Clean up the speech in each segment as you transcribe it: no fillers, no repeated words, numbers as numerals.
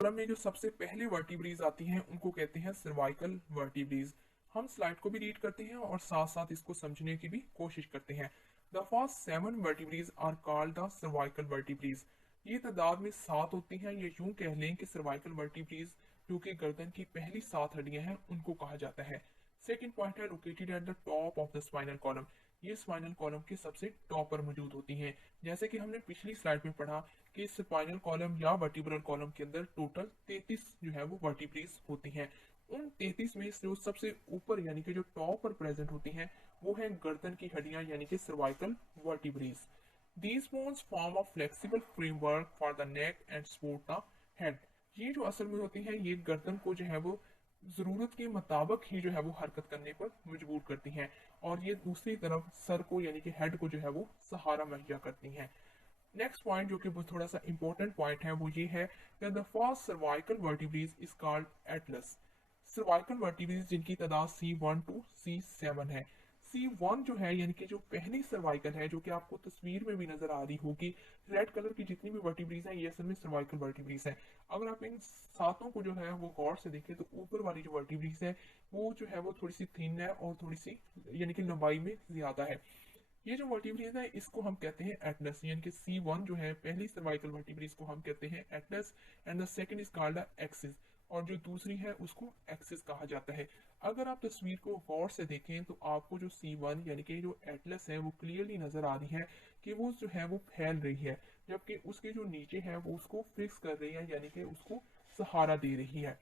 Column में जो सबसे पहले वर्टिब्रीज आती हैं उनको कहते हैं सर्वाइकल वर्टिब्रीज। हम स्लाइड को भी रीड करते हैं और साथ साथ इसको समझने की भी कोशिश करते हैं। The first 7 vertebrae are called the cervical vertebrae. ये तादाद में 7 होती हैं, या यूं कह लें कि सर्वाइकल वर्टिब्रीज जो कि गर्दन की पहली 7 हड्डियां हैं उनको कहा जाता है। सेकेंड पॉइंट है located at the top of the spinal column. ये स्पाइनल कॉलम के सबसे टॉप पर मौजूद होती हैं। जैसे कि हमने पिछली स्लाइड में पढ़ा कि स्पाइनल कॉलम या वर्टिब्रल कॉलम के अंदर टोटल 33 जो है वो वर्टिब्रीज होती हैं। उन 33 में जो सबसे ऊपर यानी कि जो टॉप पर प्रेजेंट होती हैं वो है गर्दन की हड्डियां यानी कि cervical vertebrae. These bones form a flexible framework for the neck and support the head। ये जो असल में होती हैं ये गर्दन को जो है वो जरूरत के मुताबिक ही जो है वो हरकत करने पर मजबूर करती हैं, और ये दूसरी तरफ सर को यानी कि हेड को जो है वो सहारा मुहैया करती हैं। नेक्स्ट पॉइंट जो कि थोड़ा सा इंपॉर्टेंट पॉइंट है वो ये है कि the first cervical vertebrae is called Atlas. Cervical vertebrae जिनकी तादाद C1 टू C7 है। C1 जो है यानी कि जो पहली सर्वाइकल है जो कि आपको तस्वीर में भी नजर आ रही होगी, रेड कलर की जितनी भी वर्टिब्रीज हैं ये असल में सर्वाइकल वर्टिब्रीज हैं। अगर आप इन सातों को जो है वो गौर से देखें तो ऊपर वाली जो वर्टिब्रीज है वो जो है वो थोड़ी सी थिन है और थोड़ी सी यानी कि लंबाई में ज्यादा है। ये जो वर्टिब्रेज है इसको हम कहते हैं एटलस, यानी कि C1 जो है पहली सर्वाइकल वर्टिब्रेज को हम कहते हैं Atlas, and the second is called axis, और जो दूसरी है उसको एक्सिस कहा जाता है। अगर आप तस्वीर को गौर से देखें तो आपको जो C1 यानी कि जो एटलस है वो क्लियरली नजर आ रही है कि वो जो है वो फैल रही है, जबकि उसके जो नीचे है वो उसको फिक्स कर रही है यानी कि उसको सहारा दे रही है।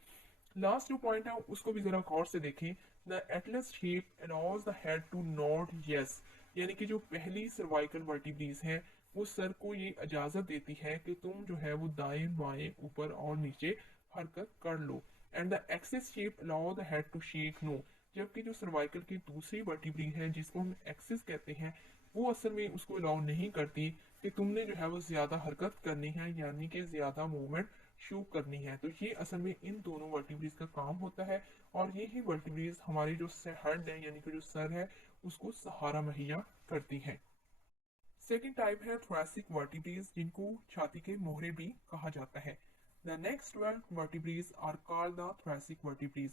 लास्ट जो पॉइंट है उसको भी जरा गौर से देखें। The atlas shape allows the head to nod yes, यानी कि जो पहली सर्वाइकल वर्टिब्रीज है वो सर को ये इजाजत देती है कि तुम जो है वो दाएं बाएं ऊपर और नीचे हरकत कर लो। And the axis shape allow the head to shake no, जबकि जो सर्वाइकल की दूसरी वर्टिब्री है जिसको हम एक्सिस कहते हैं वो असल में उसको अलाउ नहीं करती कि तुमने जो है वो ज्यादा हरकत करनी है यानी कि ज्यादा मूवमेंट शो करनी है। तो ये असल में इन दोनों वर्टिब्रीज का काम होता है, और ये ही वर्टिब्रीज हमारी जो हेड है यानी कि जो सर है उसको सहारा मुहैया करती है। सेकेंड टाइप है थोरैसिक वर्टिब्रीज जिनको छाती के मोहरे भी कहा जाता है। The next 12 vertebrae are called the thoracic vertebrae.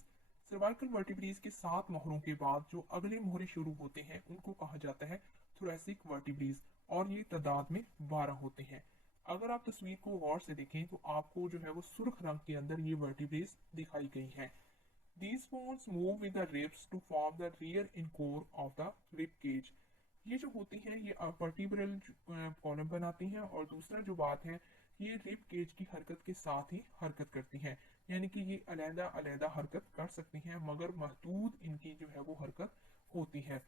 Cervical vertebrae के 7 मोहरों के बाद जो अगले मोहरे शुरू होते हैं उनको कहा जाता है थोरैसिक वर्टिब्रीज, और ये तादाद में 12 होते हैं। अगर आप तस्वीर को गौर से देखें तो आपको जो है वो सुर्ख रंग के अंदर ये वर्टिब्रेज दिखाई गई हैं। These bones move with the ribs to form the rear end core of the rib cage। ये जो होती हैं ये वर्टिब्रल कॉलम बनाती हैं, और दूसरा जो बात है ये रिब केज की हरकत के साथ ही हरकत करती हैं, यानी कि ये अलहदा अलहदा हरकत कर सकती हैं मगर महदूद इनकी जो है वो हरकत होती है।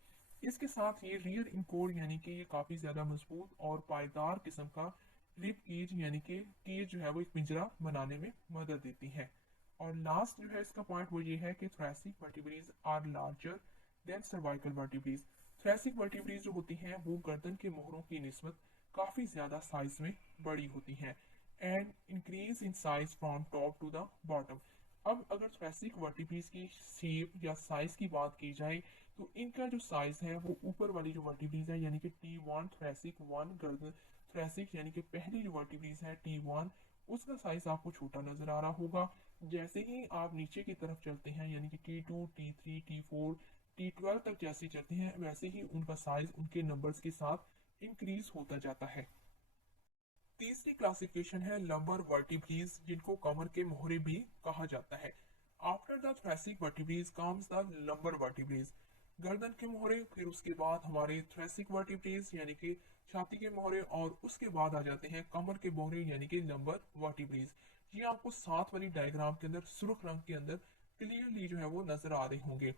इसके साथ ये रियर इनकोर यानी कि ये काफ़ी ज़्यादा मजबूत और पायदार किस्म का रिब केज यानी कि केज जो है वो एक पिंजरा बनाने में मदद देती है। और लास्ट जो है इसका पॉइंट वो ये है कि thoracic vertebrae are larger than cervical vertebrae. Thoracic vertebrae जो होती हैं वो गर्दन के मोहरों की निस्बत काफ़ी ज़्यादा साइज में बड़ी होती हैं, and increase in size from top to the bottom. अब अगर थोरैसिक वर्टिब्रीज की शेप या साइज की बात की जाए तो इनका जो साइज है वो ऊपर वाली जो वर्टिब्रीज है यानी कि T1 थोरैसिक 1 गर्दन थोरैसिक यानी कि पहली जो वर्टिब्रीज है T1 उसका साइज आपको छोटा नजर आ रहा होगा। जैसे ही आप नीचे की तरफ चलते हैं यानी कि T2 T3 T4 T12 तक जैसे चलते हैं वैसे ही उनका साइज उनके नंबर्स के साथ इंक्रीज होता जाता है। तीसरी क्लासिफिकेशन है लंबर वर्टिब्रीज जिनको कमर के मोहरे भी कहा जाता है। After the thoracic vertebrae comes the lumbar vertebrae. गर्दन के मोहरे, फिर उसके बाद हमारे थोरैसिक वर्टिब्रीज यानी कि छाती के मोहरे, और उसके बाद आ जाते हैं कमर के मोहरे यानी कि लंबर वर्टिब्रीज। ये आपको साथ वाली डायग्राम के अंदर सुर्ख रंग के अंदर क्लियरली जो है वो नजर आ रहे होंगे।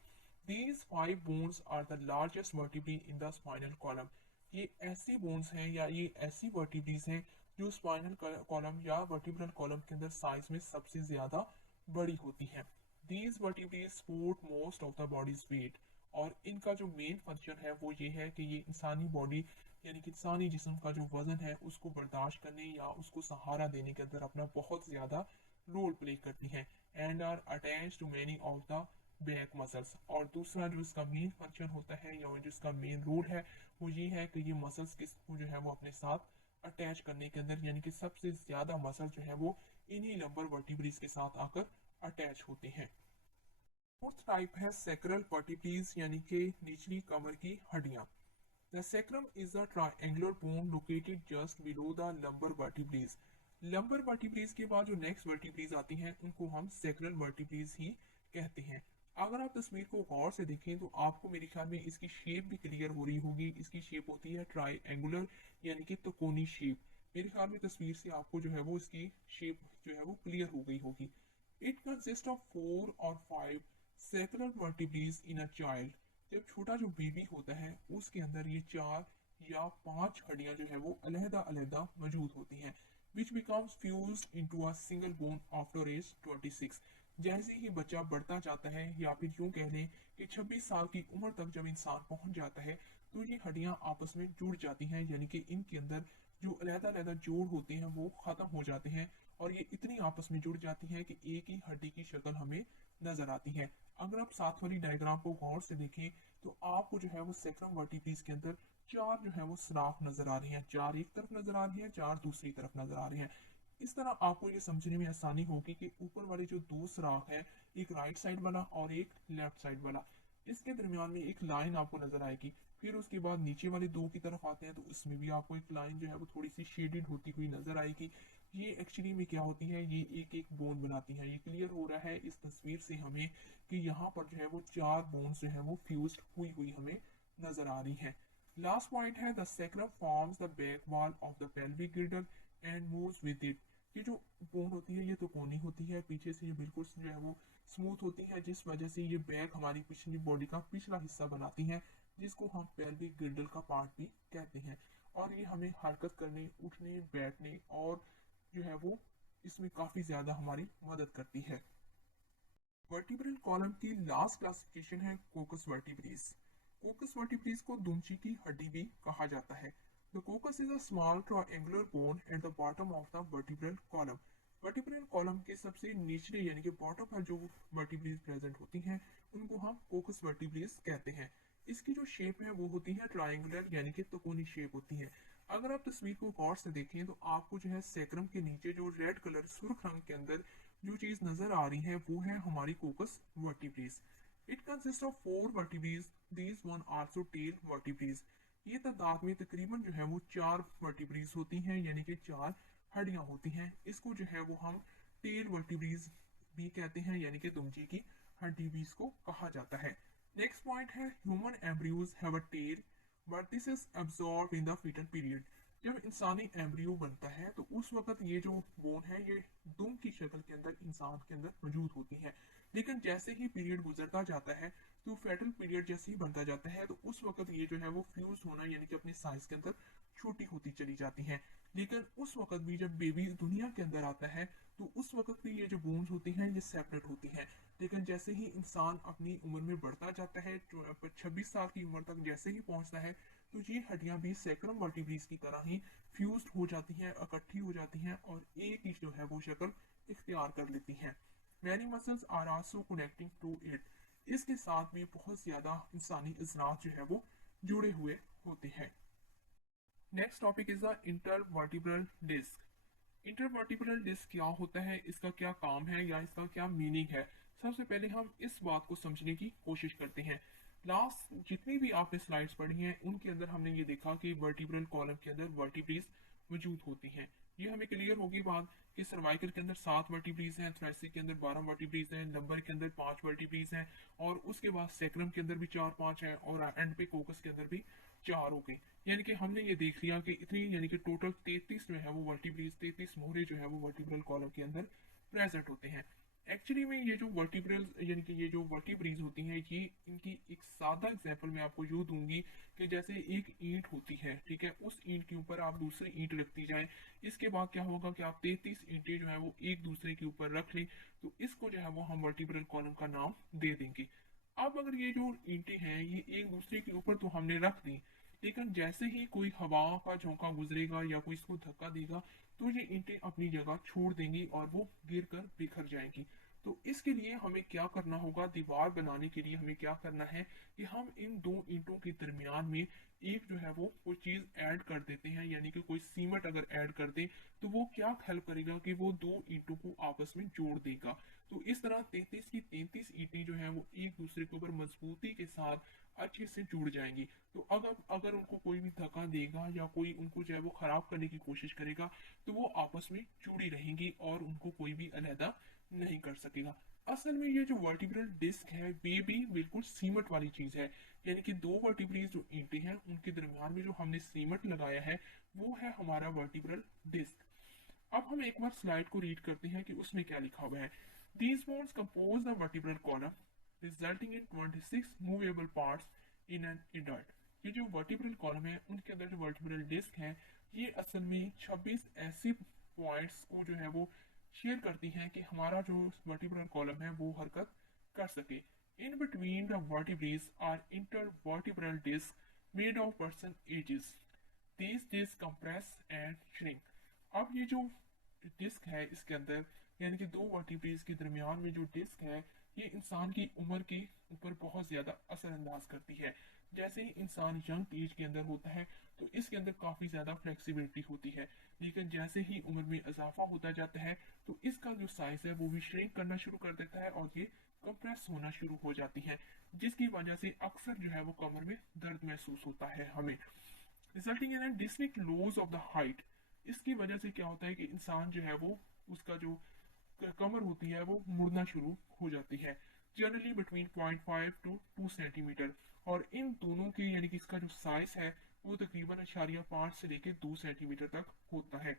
These 5 bones are the largest vertebrae in the spinal column। ये ऐसी बोन्स हैं या ये ऐसी वर्टिब्रीज हैं जो स्पाइनल कॉलम या वर्टिब्रल कॉलम के अंदर साइज में सबसे ज्यादा बड़ी होती हैं। These vertebrae support most of the body's weight, और इनका जो मेन फंक्शन है वो ये है कि ये इंसानी बॉडी यानी कि इंसानी जिस्म का जो वजन है उसको बर्दाश्त करने या उसको सहारा देने के अंदर अपना बहुत ज्यादा रोल प्ले करती हैं, and are attach to many of the back muscles. और दूसरा जो इसका मेन फंक्शन होता है या जो इसका मेन रोल है वो ये है कि ये मसल्स किस जो है वो अपने साथ अटैच करने के अंदर यानी कि सबसे ज्यादा मसल जो है वो इन्हीं लंबर वर्टिब्रेज के साथ आकर अटैच होते हैं। फोर्थ टाइप है सैक्रल वर्टिब्रेज यानी कि निचली कमर की हड्डियां। The sacrum is a triangular bone located just below the lumbar vertebrae. Lumbar vertebrae के बाद जो नेक्स्ट वर्टिब्रेज आती हैं उनको हम सैक्रल वर्टिब्रेज ही कहते हैं। अगर आप तस्वीर को गौर से देखें तो आपको मेरे ख्याल में इसकी शेप भी क्लियर हो रही होगी। इसकी शेप होती है ट्रायंगुलर यानी कि त्रिकोणीय शेप। मेरे ख्याल में तस्वीर से आपको जो है वो इसकी शेप जो है वो क्लियर हो गई होगी। इट कंसिस्ट ऑफ 4 और 5 sacral vertebrae in a child. जब छोटा जो बेबी होता है उसके अंदर ये 4 या 5 हड्डियां जो है वो अलहदा अलहदा मौजूद होती हैं, which becomes fused into a single bone after age 26। जैसे ही बच्चा बढ़ता जाता है या फिर यूं कह लें कि 26 साल की उम्र तक जब इंसान पहुंच जाता है तो ये हड्डियां आपस में जुड़ जाती हैं, यानी कि इनके अंदर जो अलहदा अलहदा जोड़ होते हैं वो खत्म हो जाते हैं और ये इतनी आपस में जुड़ जाती हैं कि एक ही हड्डी की शक्ल हमें नजर आती है। अगर आप साथ वाली डायग्राम को गौर से देखें तो आपको जो है वो सेक्रम वर्टिब्रेज के अंदर 4 जो है वो सुराख नजर आ रही हैं, 4 एक तरफ नजर आ रही हैं, 4 दूसरी तरफ नजर आ रही हैं। इस तरह आपको ये समझने में आसानी होगी कि ऊपर वाले जो 2 सुराख है, एक राइट साइड वाला और एक लेफ्ट साइड वाला, इसके दरमियान में एक लाइन आपको नजर आएगी। फिर उसके बाद नीचे वाले 2 की तरफ आते हैं तो उसमें भी आपको एक लाइन जो है वो थोड़ी सी शेडेड होती हुई नजर आएगी। ये एक्चुअली में क्या होती है, ये एक एक बोन बनाती हैं। ये क्लियर हो रहा है इस तस्वीर से हमें कि यहाँ पर जो है वो 4 बोन्स जो है वो फ्यूज हुई हुई हमें नजर आ रही है। लास्ट पॉइंट है the sacrum forms the back wall of the pelvic गिर्डल and moves with it. ये जो बोन होती है ये तो कोनी होती है, पीछे से ये बिल्कुल जो है वो स्मूथ होती है, जिस वजह से ये बैक हमारी पिछली बॉडी का पिछला हिस्सा बनाती है, जिसको हम पेल्विक गिर्डल का पार्ट भी कहते हैं। और ये हमें हरकत करने, उठने, बैठने और जो है वो इसमें काफी ज्यादा हमारी मदद करती है। वर्टिब्रल कॉलम की लास्ट क्लासिफिकेशन है कोकस वर्टिब्रेस। कोकस वर्टिब्रेस को दुमची की हड्डी भी कहा जाता है। The कोकस is a small triangular bone at the bottom of the vertebral column. Vertebral column के सबसे निचले यानी कि बॉटम पर जो वर्टिब्रेस प्रेजेंट होती हैं उनको हम कोकस वर्टिब्रेस कहते हैं। इसकी जो शेप है वो होती है ट्रायंगुलर यानी कि त्रिकोणीय शेप होती है। अगर आप तस्वीर को गौर से देखें तो आपको जो है सैक्रम के नीचे जो रेड कलर सुर्ख रंग के अंदर जो चीज नजर आ रही है वो है हमारी coccyx vertebrae. It consist of 4 vertebrae, these one also tail vertebrae. ये तादाद में तकरीबन जो है वो 4 वर्टिब्रेस होती हैं, यानी कि 4 हड्डियां होती हैं। इसको जो है वो हम टेल वर्टिब्रेस भी कहते हैं, यानी कि दुमजी की हड्डी भी इसको कहा जाता है। नेक्स्ट पॉइंट है human embryos have a tail but this is absorb in the fetal period. जब इंसानी एम्ब्रियो बनता है तो उस वक्त ये जो बोन है ये दुम की शक्ल के अंदर इंसान के अंदर मौजूद होती है, लेकिन जैसे ही पीरियड गुजरता जाता है तो फेटल पीरियड जैसे ही बनता जाता है तो उस वक्त ये जो है वो फ्यूज होना यानी कि अपने साइज के अंदर छोटी होती चली जाती हैं। लेकिन उस वक्त भी जब बेबी दुनिया के अंदर आता है तो उस वक्त भी ये जो बोन्स होती हैं ये सेपरेट होती हैं। लेकिन जैसे ही इंसान अपनी उम्र में बढ़ता जाता है, 26 साल की उम्र तक जैसे ही पहुंचता है तो ये हड्डियां भी सैक्रम वर्टिब्रेस की तरह ही फ्यूज्ड हो जाती हैं, इकट्ठी हो जाती हैं और एक ही जो है वो शक्ल इख्तियार कर लेती हैं। Many muscles are also connecting to it. इसके साथ भी बहुत ज्यादा इंसानी इज़रात जो है वो जुड़े हुए होते हैं। Next topic is the intervertebral disc. Intervertebral disc क्या होता है, इसका क्या काम है या इसका क्या मीनिंग है, सबसे पहले हम इस बात को समझने की कोशिश करते हैं। लास्ट जितनी भी आपने स्लाइड्स पढ़ी हैं उनके अंदर हमने ये देखा कि वर्टिब्रल कॉलम के अंदर वर्टिब्रेस मौजूद होती हैं। ये हमें क्लियर होगी बात कि सर्वाइकल के अंदर 7 वर्टिब्रेस हैं, थोरेसिक के अंदर 12 वर्टिब्रेस हैं, लंबर के अंदर 5 वर्टिब्रेस हैं और उसके बाद सैक्रम के अंदर भी 4-5 हैं और एंड पे कोकस के अंदर भी 4 हो गए। यानी कि हमने ये देख लिया कि इतनी यानी कि टोटल 33 जो है वो वर्टिब्रेस, 33 मोहरे जो है वो वर्टिब्रल कॉलम के अंदर प्रेजेंट होते हैं। एक्चुअली में ये जो वर्टिब्रल यानी कि ये जो वर्टिब्रेज होती हैं ये इनकी एक सादा एग्जांपल मैं आपको यूं दूंगी कि जैसे एक ईंट होती है, ठीक है, उस ईंट के ऊपर आप दूसरी ईंट रखती जाए, इसके बाद क्या होगा कि आप 33 ईंटें जो है वो एक दूसरे के ऊपर रख लें तो इसको जो है वो हम वर्टिब्रल कॉलम का नाम दे देंगे। अब अगर ये जो ईंटें हैं ये एक दूसरे के ऊपर तो हमने रख दी, लेकिन जैसे ही कोई हवा का झोंका गुजरेगा या कोई इसको धक्का देगा तो ये ईंटें अपनी जगह छोड़ देंगी और वो गिर कर बिखर जाएंगी। तो इसके लिए हमें क्या करना होगा, दीवार बनाने के लिए हमें क्या करना है कि हम इन दो ईंटों के दरमियान में एक जो है वो कोई चीज ऐड कर देते हैं, यानी कि कोई सीमेंट अगर ऐड कर दे तो वो क्या हेल्प करेगा कि वो दो ईंटों को आपस में जोड़ देगा। तो इस तरह 33 की 33 ईंटें जो है वो एक दूसरे के ऊपर मजबूती के साथ अच्छे से जुड़ जाएंगी। तो अगर अगर उनको कोई भी धक्का देगा या कोई उनको जो है वो खराब करने की कोशिश करेगा तो वो आपस में जुड़ी रहेंगी और उनको कोई भी अलहदा नहीं कर सकेगा। असल में ये जो वर्टिब्रल डिस्क है ये भी बिल्कुल सीमेंट वाली चीज है, यानी कि दो वर्टिब्रल जो ईंटें हैं उनके दरमियान में जो हमने सीमेंट लगाया है वो है हमारा वर्टिब्रल डिस्क। अब हम एक बार स्लाइड को रीड करते हैं कि उसमें क्या लिखा हुआ है। These bones compose the vertebral column, resulting in 26 movable parts in an adult। ये जो वर्टिब्रल कॉलम है उनके अंदर जो वर्टिब्रल डिस्क है ये असल में 26 ऐसी पॉइंट्स को जो है वो शेयर करती हैं कि हमारा जो वर्टिब्रल कॉलम है वो हरकत कर सके। In between the vertebrae are intervertebral disc made of person ages. These discs compress and shrink। अब ये जो डिस्क है इसके अंदर, यानी कि दो वर्टिब्रेज के दरमियान में जो डिस्क है ये इंसान की उम्र के ऊपर बहुत ज़्यादा असरअंदाज करती है। जैसे ही इंसान यंग एज के अंदर होता है तो इसके अंदर काफ़ी ज़्यादा फ्लेक्सिबिलिटी होती है, लेकिन जैसे ही उम्र में इजाफा होता जाता है तो इसका जो साइज है वो भी श्रिंक करना शुरू कर देता है और ये कंप्रेस होना शुरू हो जाती है, जिसकी वजह से अक्सर जो है वो कमर में दर्द महसूस होता है हमें, resulting in an distinct loss of the height. इसकी वजह से क्या होता है कि इंसान जो है वो उसका जो कमर होती है वो मुड़ना शुरू हो जाती है, जनरली बिटवीन 0.5 टू 2 सेंटीमीटर। और इन दोनों की यानी कि इसका जो साइज है वो तकरीबन 0.5 से लेकर 2 सेंटीमीटर तक होता है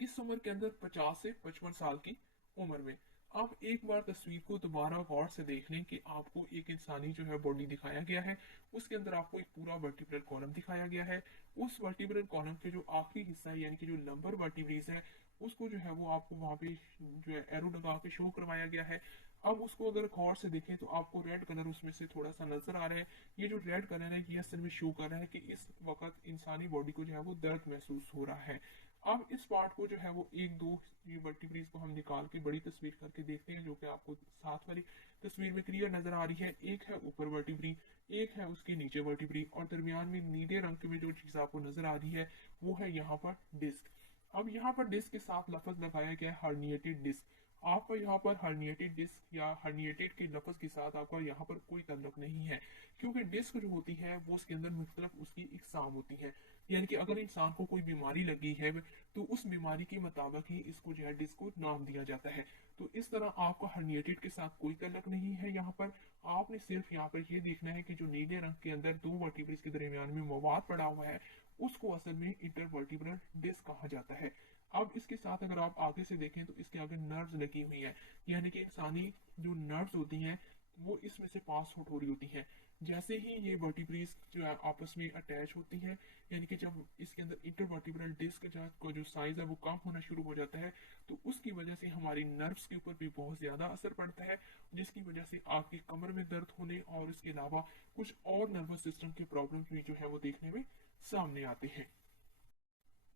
इस उम्र के अंदर, 50 से 55 साल की उम्र में। अब एक बार तस्वीर को दोबारा गौर से देख लें कि आपको एक इंसानी जो है बॉडी दिखाया गया है, उसके अंदर आपको एक पूरा वर्टिब्रल कॉलम दिखाया गया है। उस वर्टिब्रल कॉलम के जो आखिरी हिस्सा है यानी कि जो लंबर वर्टिब्रेज है उसको जो है वो आपको वहाँ पे जो है एरो लगा के शो करवाया गया है। अब उसको अगर गौर से देखें तो आपको रेड कलर उसमें से थोड़ा सा नजर आ रहा है। ये जो रेड कलर है ये असल में शो कर रहा है कि इस वक्त इंसानी बॉडी को जो है वो दर्द महसूस हो रहा है। अब इस पार्ट को जो है वो एक दो वर्टिब्रेज को हम निकाल के बड़ी तस्वीर करके देखते हैं, जो कि आपको साथ वाली तस्वीर में क्लियर नजर आ रही है। एक है ऊपर वर्टिब्री, एक है उसके नीचे वर्टिब्री, और दरमियान में नीले रंग में जो चीज आपको नजर आ रही है वो है यहाँ पर डिस्क। अब यहाँ पर डिस्क के साथ लफज लगाया गया है हर्निएटेड डिस्क। आपका यहाँ पर हर्निएटेड डिस्क या हर्निएटेड के लफज के साथ आपका यहाँ पर कोई ताल्लुक नहीं है, क्योंकि डिस्क जो होती है वो उसके अंदर मुख्तलिफ उसकी इकसाम होती है। यानी कि अगर इंसान को कोई बीमारी लगी है तो उस बीमारी के मुताबिक ही इसको जो है डिस्क को नाम दिया जाता है। तो इस तरह आपका हर्निएटेड के साथ कोई ताल्लुक नहीं है। यहाँ पर आपने सिर्फ यहाँ पर ये देखना है कि जो नीले रंग के अंदर दो वर्टिब्रेज के दरमियान में मवाद पड़ा हुआ है उसको असल में इंटरवर्टिब्रल डिस्क कहा जाता है। अब इसके साथ अगर आप आगे से देखें तो इसके आगे नर्व्स लगी हुई है, यानी कि इंसानी जो नर्व्स होती हैं वो इसमें से पास आउट हो रही होती हैं। जैसे ही ये वर्टिब्रेज जो है आपस में अटैच होती है, यानी कि जब इसके अंदर इंटरवर्टिब्रल डिस्क का जो साइज है वो कम होना शुरू हो जाता है तो उसकी वजह से हमारी नर्व्स के ऊपर भी बहुत ज़्यादा असर पड़ता है, जिसकी वजह से आपकी कमर में दर्द होने और इसके अलावा कुछ और नर्वस सिस्टम के प्रॉब्लम्स भी जो है वो देखने में सामने आते हैं।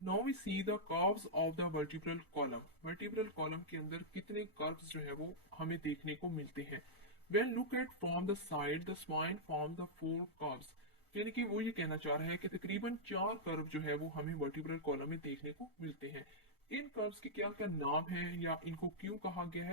Now we see the curves of the vertebral column. Vertebral column के अंदर कितने कर्व्स जो है वो हमें देखने को मिलते हैं। Well look at from the side the spine form the 4 curves. यानी कि वो ये कहना चाह रहा है कि तकरीबन 4 कर्व जो है वो हमें वर्टिब्रल कॉलम में देखने को मिलते हैं। इन कर्व्स के क्या क्या नाम हैं या इनको क्यों कहा गया है